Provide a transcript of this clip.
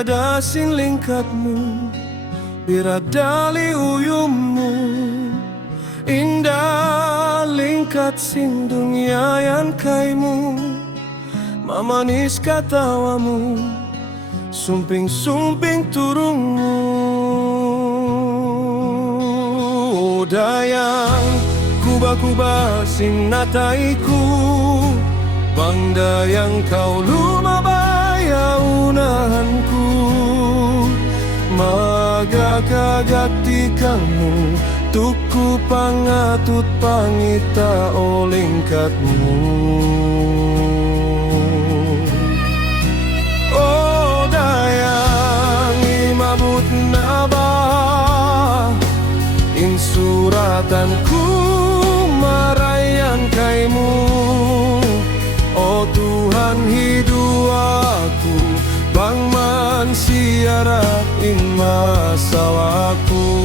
tiada sin lingkatmu, biradali uyummu, indah lingkat sin dunia yang kaimu, mamanis katawamu, sumping-sumping turungmu. Dayang kuba-kuba sin nataiku, bangda yang kau lumabaya unahanku, magakagati kamu, tuku pangatut pangita o lingkatmu. Oh dayang imabut na ba insuratanku marayan kaimu, oh Tuhan hidup aku, bang man siara in masawaku.